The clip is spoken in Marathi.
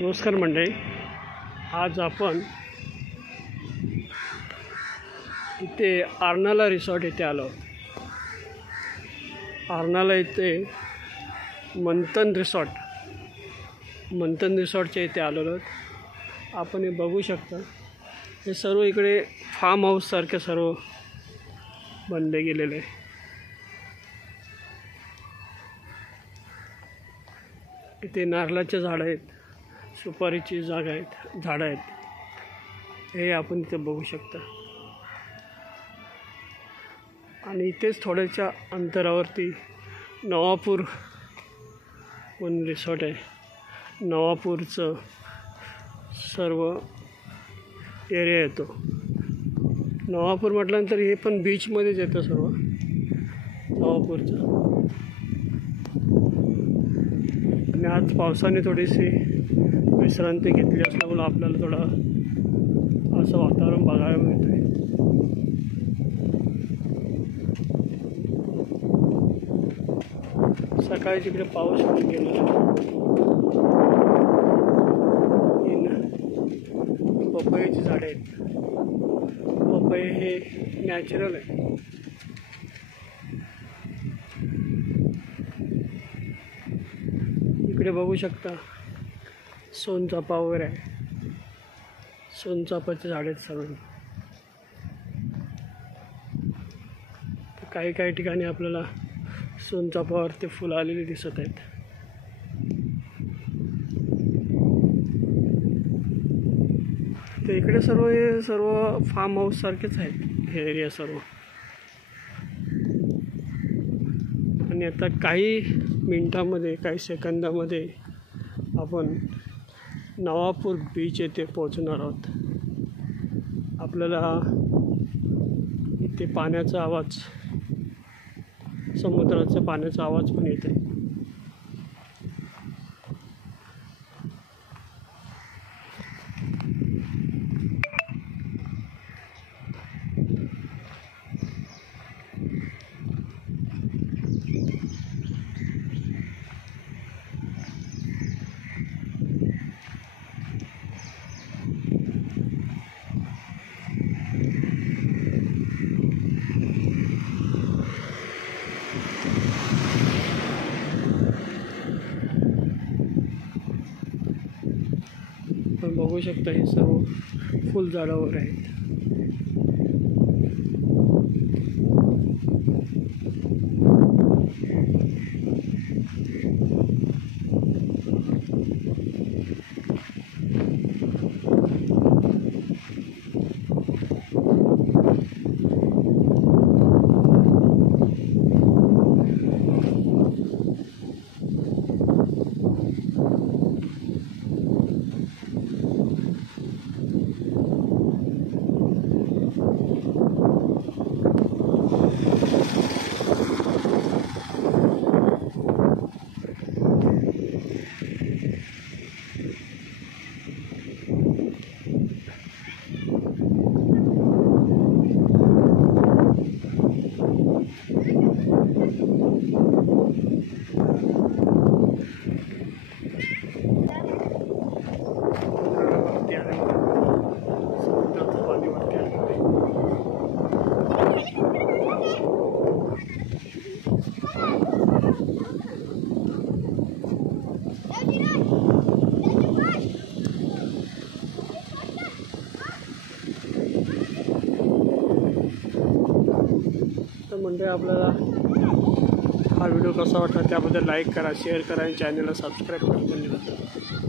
नमस्कार मंडळी, आज आपण इथे अर्नाळा रिसॉर्ट इथे आलो. अर्नाळा इथे मंथन रिसॉर्टच्या इथे आलेलो. आपण हे बघू शकता, हे सर्व इकडे फार्म हाऊससारखे सर्व बनले गेलेले आहे. इथे नारळाचे झाडं आहेत, सुपारीची झाडं आहेत. हे आपण इथे बघू शकता. आणि इथेच थोड्याच्या अंतरावरती नवापूर म्हणून रिसॉर्ट आहे. नवापूरचं सर्व एरिया येतो. नवापूर म्हटल्यानंतर हे पण बीचमध्येच येतं सर्व नवापूरचं. आणि आज पावसाने थोडीशी विश्रांती घेतली असल्यामुळं आपल्याला थोडं असं वातावरण बघायला मिळतं आहे. सकाळी तिकडे पाऊस पण गेलेला. पपईची झाडे आहेत. पपई हे नॅचरल आहे. इकडे बघू शकता सोनचाफा वगैरे आहे. सोनचाफाचे झाड आहेत सर्व. काही ठिकाणी आपल्याला सोनचाफावरती फुलं आलेली दिसत आहेत. तर इकडे सर्व फार्म हाऊस सारखेच आहेत हे एरिया सर्व. आणि आता काही मिनिटांमध्ये, काही सेकंदामध्ये आपण नवापूर बीच येथे पोहोचणार आहोत. आपल्याला इथे पाण्याचा आवाज, समुद्राचा पाण्याचा आवाज पण येत आहे. आपण बघू शकता हे सर्व फुलझाडावर आहेत. तर म्हणजे आपल्याला हा व्हिडिओ कसा वाटला त्याबद्दल लाईक करा, शेअर करा आणि चॅनलला सबस्क्राईब करा. धन्यवाद.